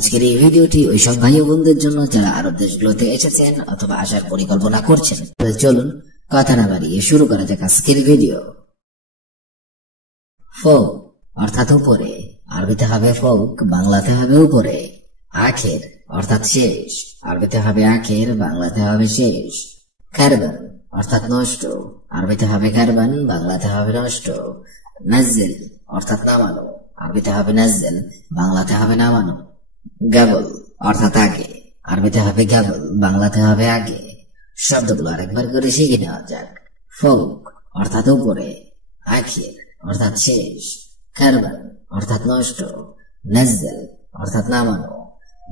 আজকের এই ভিডিওটি ওই সব ভাই ও বোনদের জন্য যারা আরব দেশগুলোতে এসেছেন অথবা আসার পরিকল্পনা করছেন। চলুন কথা না বাড়িয়ে শুরু করা যাক আজকের ভিডিও। ফৌক অর্থাৎ উপরে, আরবিতে হবে ফৌক, বাংলাতে হবে উপরে। আখের অর্থাৎ শেষ, আরবিতে হবে আখের, বাংলাতে হবে শেষ। কারবান অর্থাৎ নষ্ট, আরবিতে হবে কারবান, বাংলাতে হবে নষ্ট। নাজ্জিল অর্থাৎ নামানো, আরবিতে হবে নাজ্জিল, বাংলাতে হবে নামানো। গাবল অর্থাৎ আগে, আরবিতে হবে গাবল, বাংলাতে হবে আগে। শব্দগুলো আরেকবার করে শিখে নেওয়া যাক। ফৌক অর্থাৎ উপরে, আখির অর্থাৎ শেষ, কারবান অর্থাৎ নষ্ট, নাজ্জিল অর্থাৎ নামানো,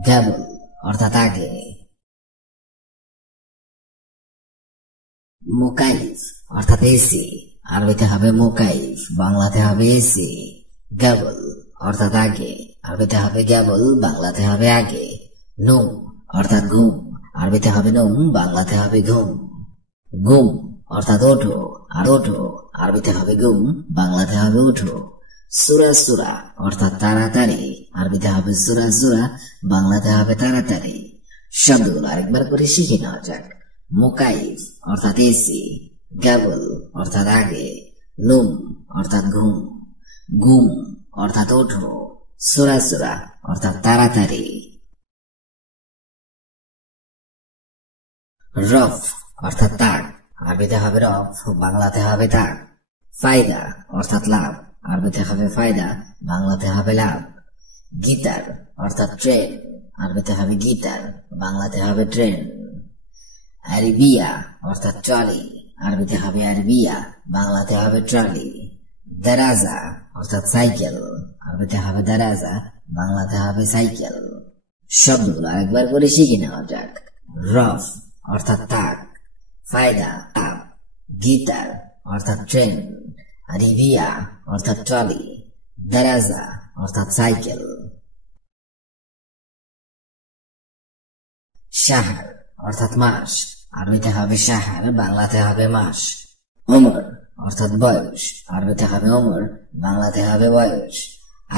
গাবল অর্থাৎ আগে। মুকাইফ অর্থাৎ এসি, আরবিতে হবে মুকাইফ, বাংলাতে হবে এসি। গাবল অর্থাৎ আগে, আরবিতে হবে গাবল, বাংলাতে হবে আগে। নুম অর্থাৎ ঘুম, আরবিতে হবে নুম, বাংলাতে হবে ঘুম। গুম অর্থাৎ ওঠো, আর ওঠো, আরবিতে হবে গুম, বাংলাতে হবে উঠো। সুরা সুরা অর্থাৎ তাড়াতাড়ি, আরবিতে হবে সুরা সুরা, বাংলাতে হবে তাড়াতাড়ি। শব্দগুলো আরেকবার করে শিখে নেওয়া যাক। মুকাইফ অর্থাৎ এসি, গাবল অর্থাৎ আগে, নুম অর্থাৎ ঘুম, গুম অর্থাৎ ওঠো, সুরা সুরা অর্থাৎ তাড়াতাড়ি। রফ অর্থাৎ তাক, আরবিতে হবে রফ, বাংলাতে হবে তাক। ফায়দা অর্থাৎ লাভ, আরবিতে হবে ফায়দা, বাংলাতে হবে লাভ। গিটার অর্থাৎ ট্রেন, আরবিতে হবে গিটার, বাংলাতে হবে ট্রেন। আরবিয়া অর্থাৎ ট্রলি, আরবিতে হবে আরবিয়া, বাংলাতে হবে ট্রলি। দারাজা অর্থাৎ সাইকেল, আরবিতে হবে দারাজা, বাংলাতে হবে সাইকেল। শব্দগুলো আরেকবার করে শিখে নেওয়া যাক। রফ অর্থাৎ তাক, ফায়দা লাভ, গিটার অর্থাৎ ট্রেন, আরবিয়া অর্থাৎ ট্রলি, দারাজা অর্থাৎ সাইকেল। শাহর অর্থাৎ মাস, আরবিতে হবে শাহর, বাংলাতে হবে মাস। ওমর অর্থাৎ বয়স, আরবিতে হবে ওমর, বাংলাতে হবে বয়স।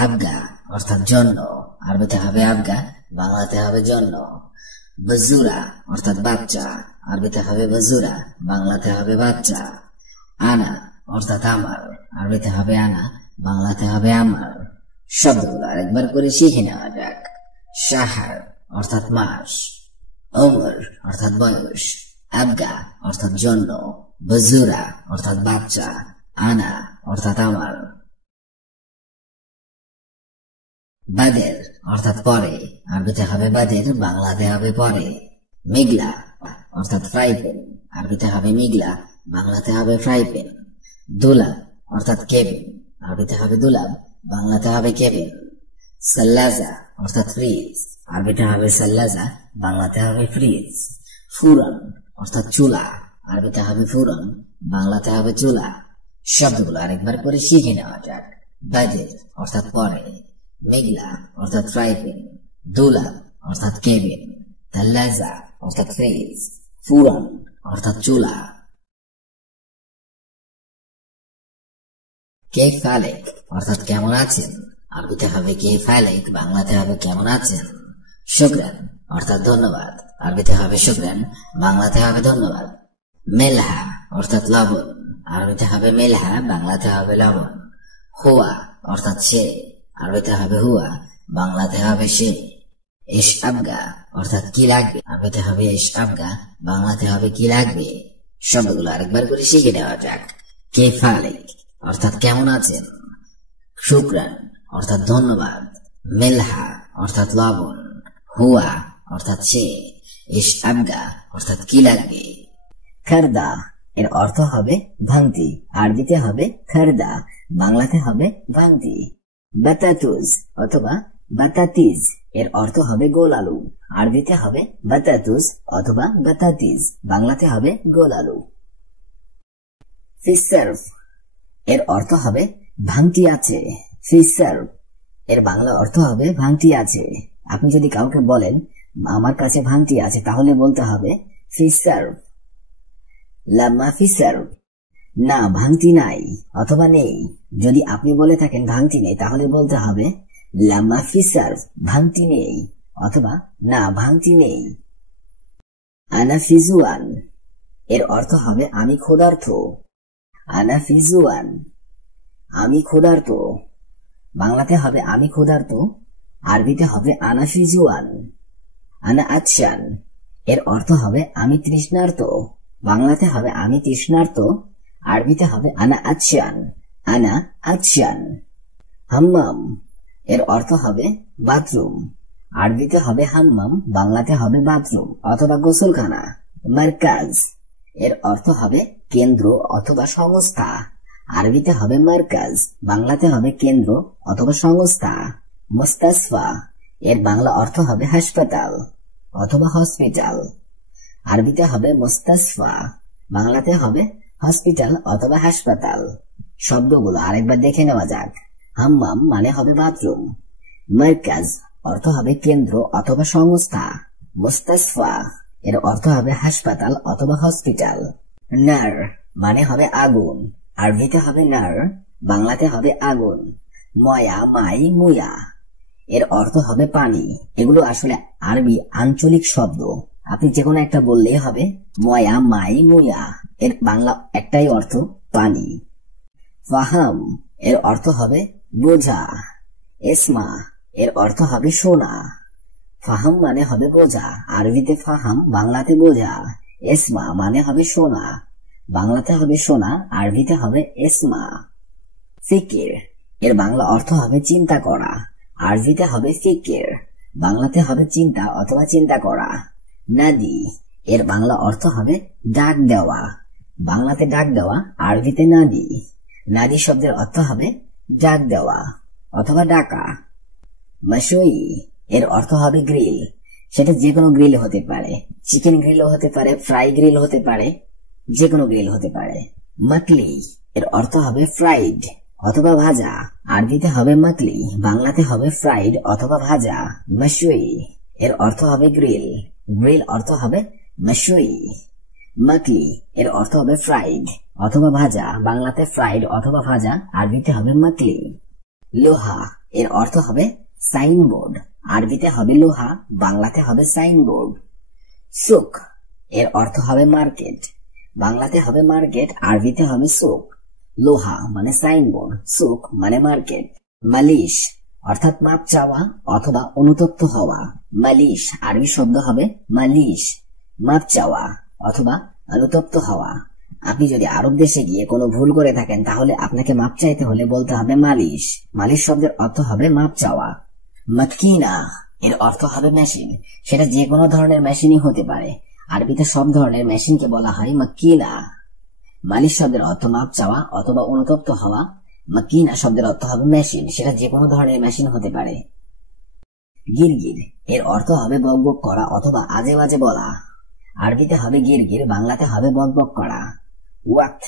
আবগা অর্থাৎ জন্য, আরবিতে হবে আবগা, বাংলাতে হবে জন্য। বজুরা অর্থাৎ বাচ্চা, আরবিতে হবে বজুরা, বাংলাতে হবে বাচ্চা। আনা অর্থাৎ আমার, আরবিতে হবে আনা, বাংলাতে হবে আমার। শব্দগুলো আরেকবার করে শিখে নেওয়া যাক। শাহর অর্থাৎ মাস, ওমর অর্থাৎ বয়স, আবগা অর্থাৎ জন্য, বজুরা অর্থাৎ বাচ্চা, আনা অর্থাৎ আমার। বাদের অর্থাৎ পরে, আরবিতে হবে বাদের, বাংলাতে হবে পরে। মেঘলা অর্থাৎ ফ্রাই প্যান, আরবিতে হবে মিগলা, বাংলাতে হবে ফ্রাই প্যান। দুলাব অর্থাৎ কেবিন, আরবিতে হবে দুলাব, বাংলাতে হবে কেবিন। সাল্লাজা অর্থাৎ ফ্রিজ, আরবিতে হবে সাল্লাজা, বাংলাতে হবে ফ্রিজ। ফুরন অর্থাৎ চুলা, আরবিতে হবে ফুরন, বাংলাতে হবে চুলা। শব্দগুলো আরেকবার করে শিখে নেওয়া যাক। বাদের অর্থাৎ পরে, মেঘলা অর্থাৎ ফ্রাই প্যান, দুলাব অর্থাৎ কেবিন, সাল্লাজা অর্থাৎ ফ্রিজ, ফুরন অর্থাৎ চুলা। কেফ আলেক অর্থাৎ কেমন আছেন, আরবিতে হবে কেফ আলেক, বাংলাতে হবে কেমন আছেন। শুকরান অর্থাৎ ধন্যবাদ, আরবিতে হবে শুকরান, বাংলাতে হবে ধন্যবাদ। মেলহা অর্থাৎ লবণ, আরবিতে হবে মেলহা, বাংলাতে হবে লবণ। হুয়া অর্থাৎ সে, আরবিতে হবে হুয়া, বাংলাতে হবে সে। এশ আবগা অর্থাৎ কি লাগবে, আরবিতে হবে এশ আবগা, বাংলাতে হবে কি লাগবে। শব্দগুলো আরেকবার করে শিখে নেওয়া যাক। কেফ আলেক অর্থাৎ কেমন আছেন, শুকরান অর্থাৎ ধন্যবাদ, মেলহা অর্থাৎ লবণ, হুয়া অর্থাৎ সে, ইশ আবগা অর্থাৎ কি লাগবে। খারদা এর অর্থ হবে ভাঙতি, আরবিতে হবে খারদা, বাংলাতে হবে ভাঙতি। বাতাতুজ অথবা বাতাতিজ এর অর্থ হবে গোল আলু, আরবিতে হবে বাতাতুজ অথবা বাতাতিজ, বাংলাতে হবে গোল আলু। ফিশ সার্ভ এর অর্থ হবে ভাঙতি আছে, ফিশ সার্ভ এর বাংলা অর্থ হবে ভাঙতি আছে। আপনি যদি কাউকে বলেন আমার কাছে ভাঙতি আছে, তাহলে বলতে হবে ফিশ সার্ভ। লাম্মা ফিশ সার্ভ না ভাঙতি নাই অথবা নেই। যদি আপনি বলে থাকেন ভাঙতি নেই, তাহলে বলতে হবে লাম্মা ফিশ সার্ভ, ভাঙতি নেই। অথবা না ভাঙতি নেই। আনা ফিজুয়ান এর অর্থ হবে আমি ক্ষুধার্ত। আনা ফিজুয়ান, আমি ক্ষুধার্ত। বাংলাতে হবে আমি ক্ষুধার্ত, আরবিতে হবে আনা ফিজুয়ান। আনা আচ্ছান এর অর্থ হবে আমি তৃষ্ণার্ত। বাংলাতে হবে আমি তৃষ্ণার্ত, আরবিতে হবে আনা আচ্ছান। আনা আচ্ছান। হাম্মাম এর অর্থ হবে বাথরুম। আরবিতে হবে হাম্মাম, বাংলাতে হবে বাথরুম অথবা গোসলখানা। মারকাজ এর অর্থ হবে কেন্দ্র অথবা সংস্থা। আরবিতে হবে মারকাজ, বাংলাতে হবে কেন্দ্র অথবা সংস্থা। মুস্তাশফা এর বাংলা অর্থ হবে হাসপাতাল অথবা হসপিটাল। আরবিতে হবে মুস্তাশফা, বাংলাতে হবে হসপিটাল অথবা হাসপাতাল। শব্দগুলো আরেকবার দেখে নেওয়া যাক। হাম্মাম মানে হবে বাথরুম। মারকাজ অর্থ হবে কেন্দ্র অথবা সংস্থা। মুস্তাশফা এর অর্থ হবে হাসপাতাল অথবা হসপিটাল। নার মানে হবে আগুন। আরবিতে হবে নার, বাংলাতে হবে আগুন। ময়া, মাই, মুয়া এর অর্থ হবে পানি। এগুলো আসলে আরবি আঞ্চলিক শব্দ, আপনি যে কোনো একটা বললেই হবে। ময়া, মাই, মুয়া এর বাংলা একটাই অর্থ পানি। ফাহাম এর অর্থ হবে বোঝা। এসমা এর অর্থ হবে শোনা। ফাহাম মানে হবে বোঝা, আরবিতে ফাহাম, বাংলাতে বোঝা। এসমা মানে হবে শোনা, বাংলাতে হবে শোনা, আরবিতে হবে এসমা। ফিকির এর বাংলা অর্থ হবে চিন্তা করা। আরবিতে হবে ফিকির, বাংলাতে হবে চিন্তা অথবা চিন্তা করা। নাদি এর বাংলা অর্থ হবে ডাক দেওয়া। বাংলাতে ডাক দেওয়া, আরবিতে নাদি। নাদি শব্দের অর্থ হবে ডাক দেওয়া অথবা ডাকা। মাশই এর অর্থ হবে গ্রিল। সেটা যে কোনো গ্রিল হতে পারে, চিকেন গ্রিলও হতে পারে, ফ্রাই গ্রিল হতে পারে, যে কোনো গ্রিল হতে পারে। মাকলি এর অর্থ হবে ফ্রাইড অথবা ভাজা। আরবিতে হবে মাকলি, বাংলাতে হবে ফ্রাইড অথবা ভাজা। মাশই এর অর্থ হবে গ্রিল, গ্রিল অর্থ হবে মাশই। মাকলি এর অর্থ হবে ফ্রাইড অথবা ভাজা, বাংলাতে ফ্রাইড অথবা ভাজা, আরবিতে হবে মাকলি। লোহা এর অর্থ হবে সাইনবোর্ড। আরবিতে হবে লোহা, বাংলাতে হবে সাইনবোর্ড। সুক এর অর্থ হবে মার্কেট। বাংলাতে হবে মার্কেট, আরবিতে হবে সুক। লোহা মানে সাইনবোর্ড, সুক মানে মার্কেট। মালিশ অর্থাৎ মাপ চাওয়া অথবা অনুতপ্ত হওয়া। মালিশ আরবি শব্দ হবে মালিশ, মাপ চাওয়া অথবা অনুতপ্ত হওয়া। আপনি যদি আরব দেশে গিয়ে কোনো ভুল করে থাকেন তাহলে আপনাকে মাপ চাইতে হলে বলতে হবে মালিশ। মালিশ শব্দের অর্থ হবে মাপ চাওয়া। মাকিনা এর অর্থ হবে মেশিন। সেটা যে কোনো ধরনের মেশিনই হতে পারে। আরবিতে সব ধরনের মেশিনকে বলা হয় মাকিনা। মালিশ শব্দের অর্থ মাপ চাওয়া অথবা অনুতপ্ত হওয়া। মাকিনা শব্দের অর্থ হবে মেশিন, সেটা যে কোনো ধরনের মেশিন হতে পারে। গিরগির এর অর্থ হবে বকবক করা অথবা আজে বাজে বলা। আরবিতে হবে গিরগির, বাংলাতে হবে বকবক করা। ওয়াক্ত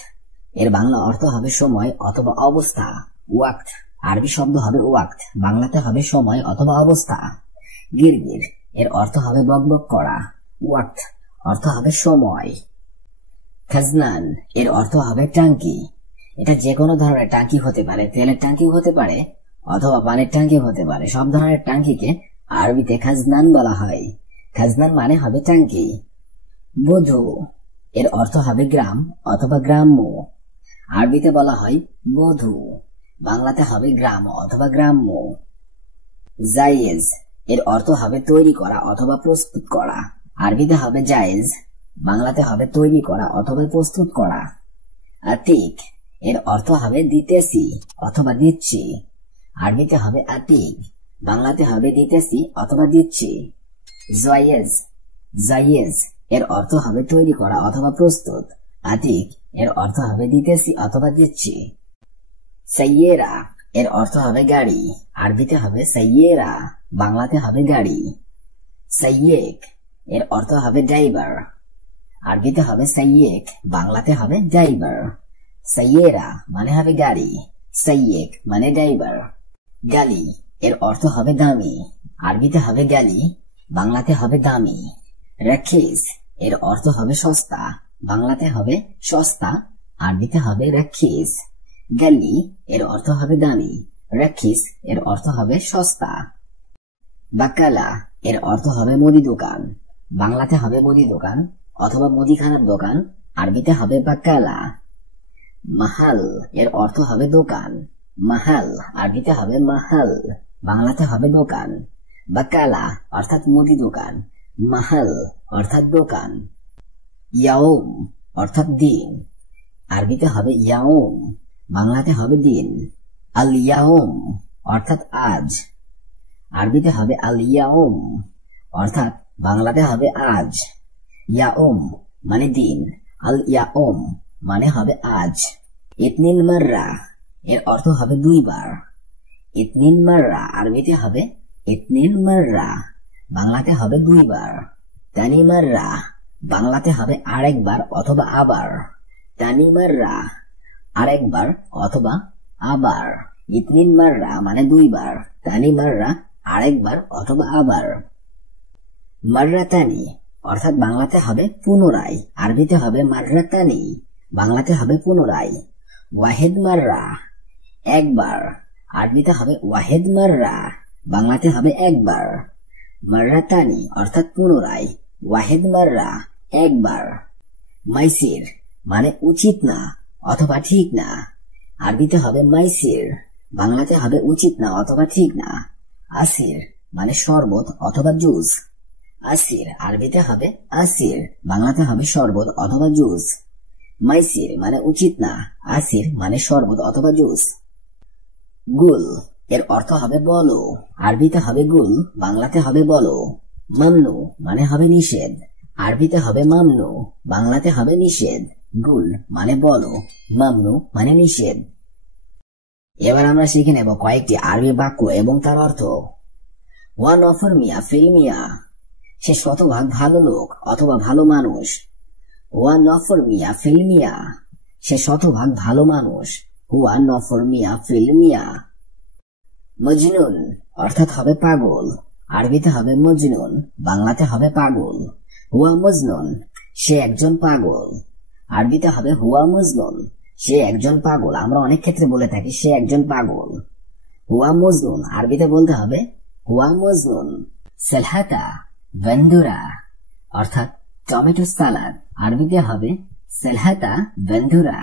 এর বাংলা অর্থ হবে সময় অথবা অবস্থা। ওয়াক্ত আরবি শব্দ হবে ওয়াক্ত, বাংলাতে হবে সময় অথবা অবস্থা। গিরগির এর অর্থ হবে বকবক করা। ওয়াক্ত অর্থ হবে সময়। খাজনান এর অর্থ হবে ট্যাঙ্কি। এটা যে কোনো ধরনের ট্যাঙ্কি হতে পারে, তেলের ট্যাঙ্কি হতে পারে অথবা পানির ট্যাঙ্কি হতে পারে। সব ধরনের ট্যাঙ্কিকে আরবিতে খাজনান বলা হয়। খাজনান মানে হবে ট্যাঙ্কি। বধূ এর অর্থ হবে গ্রাম অথবা গ্রাম্য। আরবিতে বলা হয় বধূ, বাংলাতে হবে গ্রাম অথবা গ্রাম্য। জায়েজ এর অর্থ হবে তৈরি করা অথবা প্রস্তুত করা। আরবিতে হবে জায়েজ, বাংলাতে হবে তৈরি করা অথবা প্রস্তুত করা। আতিক এর অর্থ হবে দিতেছি অথবা দিচ্ছি। আরবিতে হবে আতিক, বাংলাতে হবে দিতেছি অথবা দিচ্ছি। জায়েজ জায়েজ এর অর্থ হবে তৈরি করা অথবা প্রস্তুত। আতিক এর অর্থ হবে দিতেছি অথবা দিচ্ছি। সাইয়েরা এর অর্থ হবে গাড়ি। আরবিতে হবে সাইয়েরা, বাংলাতে হবে গাড়ি। সাইয়েক এর অর্থ হবে ড্রাইভার। আরবিতে হবে সাইয়েক, বাংলাতে হবে ড্রাইভার। সাইয়েরা মানে হবে গাড়ি, সাইয়েক মানে ড্রাইভার। গালি এর অর্থ হবে দামি। আরবিতে হবে গালি, বাংলাতে হবে দামি। রাখিস এর অর্থ হবে সস্তা। বাংলাতে হবে সস্তা, আরবিতে হবে রাখিস। গালি এর অর্থ হবে দামি, রাখিস এর অর্থ হবে সস্তা। বাক্কালা এর অর্থ হবে মুদি দোকান। বাংলাতে হবে মুদি দোকান অথবা মুদিখানার দোকান, আরবিতে হবে বাক্কালা। মাহাল এর অর্থ হবে দোকান। মাহাল আরবিতে হবে মাহাল, বাংলাতে হবে দোকান। বাক্কালা অর্থাৎ মুদি দোকান, মাহাল অর্থাৎ দোকান। ইয়াউম অর্থাৎ দিন, আরবিতে হবে ইয়াউম, বাংলাতে হবে দিন। আল ইয়াউম অর্থাৎ আজ, আরবিতে হবে আল ইয়াউম, অর্থাৎ বাংলাতে হবে আজ। ইয়াউম মানে দিন, আল ইয়াউম মানে হবে আজ। ইতনিন মাররা এর অর্থ হবে দুইবার। ইতনিন মাররা আরবিতে হবে ইতনিন মাররা, বাংলাতে হবে দুইবার। তানি মাররা বাংলাতে হবে আরেকবার অথবা আবার। তানি মাররা আরেকবার অথবা আবার। ইতনিন মাররা মানে দুইবার, তানি মাররা আরেকবার অথবা আবার। মাররাতানি অর্থাৎ বাংলাতে হবে পুনরায়, আরবিতে হবে মাররাতানি, বাংলাতে হবে পুনরায়। ওয়াহিদ মাররা একবার, আরবিতে হবে ওয়াহিদ মাররা, বাংলাতে হবে একবার। মাররাতানি অর্থাৎ পুনরায়, ওয়াহিদ মাররা একবার। মাইসির মানে উচিত না অথবা ঠিক না, আরবিতে হবে মাইসির, বাংলাতে হবে উচিত না অথবা ঠিক না। আসির মানে শরবত অথবা জুস। আসির আরবিতে হবে আসির, বাংলাতে হবে শরবত অথবা জুস। মাইসির মানে উচিত না, আসির মানে শরবত অথবা জুস। গুল এর অর্থ হবে বলো, আরবিতে হবে গুল, বাংলাতে হবে বলো। মামনু মানে হবে নিষেধ, আরবিতে হবে মামনু, বাংলাতে হবে নিষেধ। গুল মানে বলো, মামনু মানে নিষেধ। এবার আমরা শিখে নেব কয়েকটি আরবি বাক্য এবং তার অর্থ। ওয়ান অফার মিয়া ফিল মিয়া, সে শতভাগ ভালো লোক অথবা ভালো মানুষ। ওয়ান নফর মিয়া ফিল মিয়া, সে শতভাগ ভালো মানুষ। হুয়া নফর মিয়া ফিল মিয়া। মজনুন অর্থাৎ হবে পাগল, আরবিতে হবে মজনুন, বাংলাতে হবে পাগল। হুয়া মজনুন সে একজন পাগল, আরবিতে হবে হুয়া মজনুন, সে একজন পাগল। আমরা অনেক ক্ষেত্রে বলে থাকি সে একজন পাগল। হুয়া মজনুন আরবিতে বলতে হবে হুয়া মজনুন। সেলহাতা ভেন্দুরা অর্থাৎ টমেটো সালাদ, আরবিতে হবে সেলহাতা ভেন্দুরা।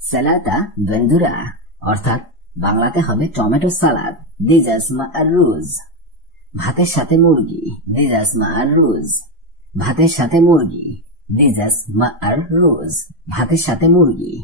সেলাতা ভেন্দুরা অর্থাৎ বাংলাতে হবে টমেটো সালাদ। দিজাস মা আর রুজ ভাতের সাথে মুরগি। দিজাস মা আর রুজ ভাতের সাথে মুরগি। দিজাস মা আর রুজ ভাতের সাথে মুরগি।